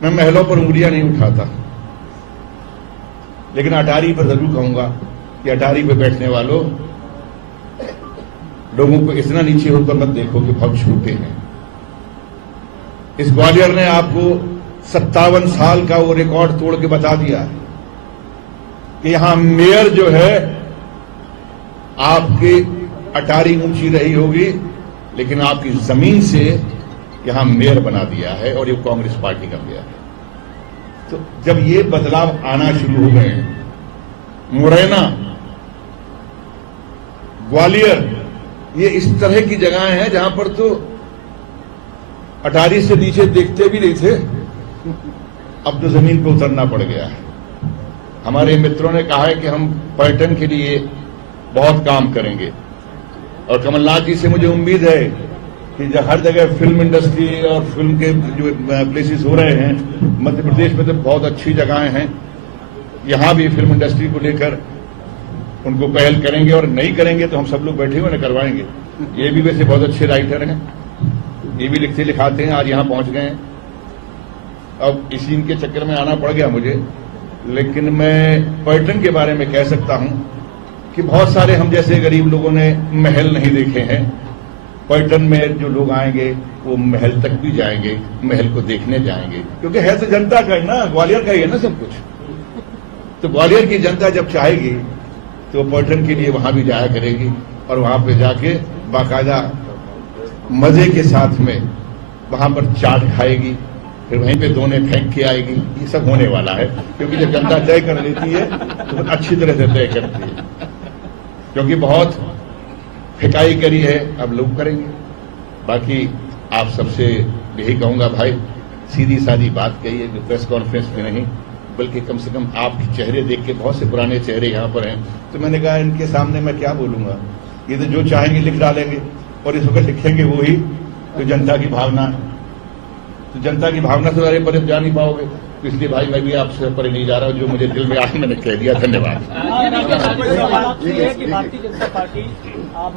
मैं महलों पर उंगलियां नहीं उठाता, लेकिन अटारी पर जरूर कहूंगा कि अटारी पर बैठने वालों, लोगों को इतना नीचे होकर मत देखो कि बहुत छोटे हैं। इस ग्वालियर ने आपको 57 साल का वो रिकॉर्ड तोड़ के बता दिया कि यहां मेयर जो है, आपकी अटारी ऊंची रही होगी, लेकिन आपकी जमीन से यहां मेयर बना दिया है, और ये कांग्रेस पार्टी का मेयर है। तो जब ये बदलाव आना शुरू हो गए, मुरैना, ग्वालियर, ये इस तरह की जगहें हैं जहां पर तो अटारी से नीचे देखते भी नहीं थे, अब तो जमीन पर उतरना पड़ गया है। हमारे मित्रों ने कहा है कि हम पर्यटन के लिए बहुत काम करेंगे, और कमलनाथ जी से मुझे उम्मीद है कि हर जगह फिल्म इंडस्ट्री और फिल्म के जो प्लेसेस हो रहे हैं, मध्य प्रदेश में तो बहुत अच्छी जगहें हैं, यहां भी फिल्म इंडस्ट्री को लेकर उनको पहल करेंगे, और नहीं करेंगे तो हम सब लोग बैठे हुए न करवाएंगे। ये भी वैसे बहुत अच्छे राइटर हैं, ये भी लिखते लिखाते हैं, आज यहां पहुंच गए हैं। अब इसी इनके चक्कर में आना पड़ गया मुझे, लेकिन मैं पर्यटन के बारे में कह सकता हूं कि बहुत सारे हम जैसे गरीब लोगों ने महल नहीं देखे हैं। पर्यटन में जो लोग आएंगे वो महल तक भी जाएंगे, महल को देखने जाएंगे, क्योंकि है तो जनता का ही ना, ग्वालियर का ही है ना सब कुछ। तो ग्वालियर की जनता जब चाहेगी तो पर्यटन के लिए वहां भी जाया करेगी, और वहां पे जाके बाकायदा मजे के साथ में वहां पर चाट खाएगी, फिर वहीं पे दोने फेंक के आएगी। ये सब होने वाला है, क्योंकि जब जनता तय कर लेती है तो अच्छी तरह से तय करती है, क्योंकि बहुत फिकाई करी है, अब लोग करेंगे। बाकी आप सबसे यही कहूंगा भाई, सीधी सादी बात कही है, प्रेस कॉन्फ्रेंस में नहीं, बल्कि कम से कम आपके चेहरे देख के, बहुत से पुराने चेहरे यहां पर हैं, तो मैंने कहा इनके सामने मैं क्या बोलूंगा, ये तो जो चाहेंगे लिख डालेंगे, और इस वक्त लिखेंगे वही तो जनता की भावना है। तो जनता की भावना से परे जा नहीं पाओगे, तो इसलिए भाई मैं भी आपसे परे नहीं जा रहा हूं, जो मुझे दिल में आया मैंने कह दिया। धन्यवाद। भारतीय जनता पार्टी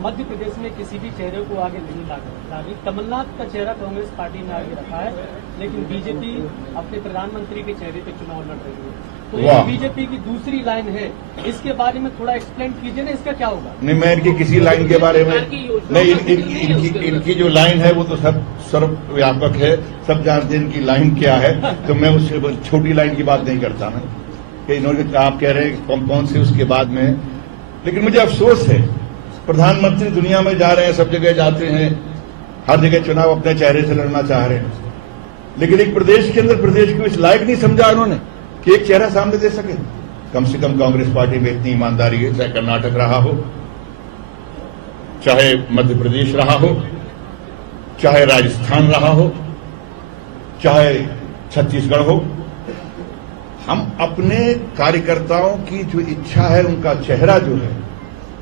मध्य प्रदेश में किसी भी चेहरे को आगे नहीं ला रही। कमलनाथ का चेहरा कांग्रेस पार्टी ने आगे रखा है, लेकिन बीजेपी अपने प्रधानमंत्री के चेहरे पे चुनाव लड़ रही है, तो ये बीजेपी की दूसरी लाइन है, इसके बारे में थोड़ा एक्सप्लेन कीजिए ना, इसका क्या होगा? नहीं, मैं इनकी किसी लाइन के बारे में नहीं, इनकी जो लाइन है वो तो सब सर्वव्यापक है, सब जानते हैं इनकी लाइन क्या है, तो मैं उससे छोटी लाइन की बात नहीं करता ना कि इन्होंने, आप कह रहे हैं कौन से उसके बाद में। लेकिन मुझे अफसोस है, प्रधानमंत्री दुनिया में जा रहे हैं, सब जगह जाते हैं, हर जगह चुनाव अपने चेहरे से लड़ना चाह रहे हैं, लेकिन एक प्रदेश के अंदर प्रदेश को इस लायक नहीं समझा उन्होंने कि एक चेहरा सामने दे सके। कम से कम कांग्रेस पार्टी में इतनी ईमानदारी है, चाहे कर्नाटक रहा हो, चाहे मध्य प्रदेश रहा हो, चाहे राजस्थान रहा हो, चाहे छत्तीसगढ़ हो, हम अपने कार्यकर्ताओं की जो इच्छा है, उनका चेहरा जो है,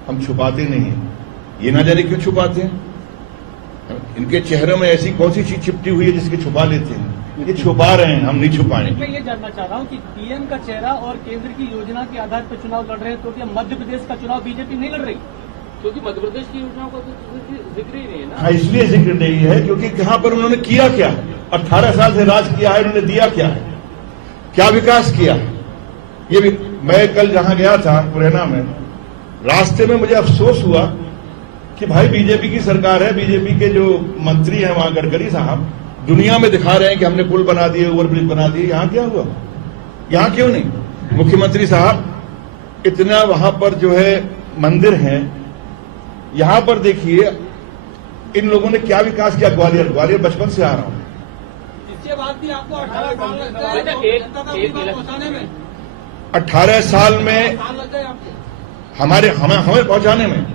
हम छुपाते नहीं हैं। ये ना जाने क्यों छुपाते हैं, इनके चेहरे में ऐसी कौन सी चीज चिपटी हुई है जिसके छुपा लेते हैं, ये छुपा रहे हैं, हम नहीं छुपाएंगे। मैं ये जानना चाह रहा हूँ कि पीएम का चेहरा और केंद्र की योजना के आधार पर चुनाव लड़ रहे हैं, तो क्या मध्य प्रदेश का चुनाव बीजेपी नहीं लड़ रही? क्योंकि मध्य प्रदेश की योजनाओं का तो जिक्र ही नहीं है ना। हाँ, इसलिए जिक्र नहीं है क्योंकि यहाँ पर उन्होंने किया क्या है, 18 साल से राज किया है, उन्होंने दिया क्या है, क्या विकास किया है। ये भी मैं कल जहां गया था मुरैना में, रास्ते में मुझे अफसोस हुआ कि भाई बीजेपी की सरकार है, बीजेपी के जो मंत्री हैं वहां गडकरी साहब दुनिया में दिखा रहे हैं कि हमने पुल बना दिए, ओवरब्रिज बना दिए, यहां क्या हुआ, यहां क्यों नहीं? मुख्यमंत्री साहब इतना वहां पर जो है मंदिर हैं, यहां पर देखिए इन लोगों ने क्या विकास किया। ग्वालियर बचपन से आ रहा हूं, इसके बाद भी आपको 18 साल लगता है पहुंचाने में, 18 साल में हमें पहुंचाने में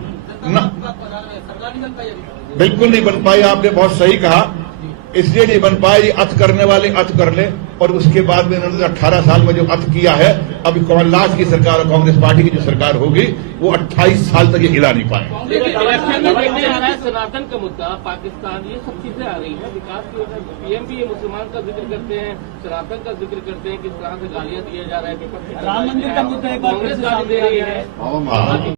बिल्कुल नहीं बन पाई। आपने बहुत सही कहा, इसलिए नहीं बन पाए, अत करने वाले अत कर ले, और उसके बाद में इन्होंने 18 साल में जो अत किया है, अभी कमलनाथ की सरकार और कांग्रेस पार्टी की जो सरकार होगी वो 28 साल तक ये हिला नहीं पाए। सनातन का मुद्दा, पाकिस्तान, ये सब चीजें आ रही है, विकास की वजह पीएम भी ये मुसलमान का जिक्र करते हैं, सनातन का जिक्र करते हैं, किस तरह से गालियां दिया जा रहा है, राम मंदिर का मुद्दा एक बार कांग्रेस गाली दे रही है।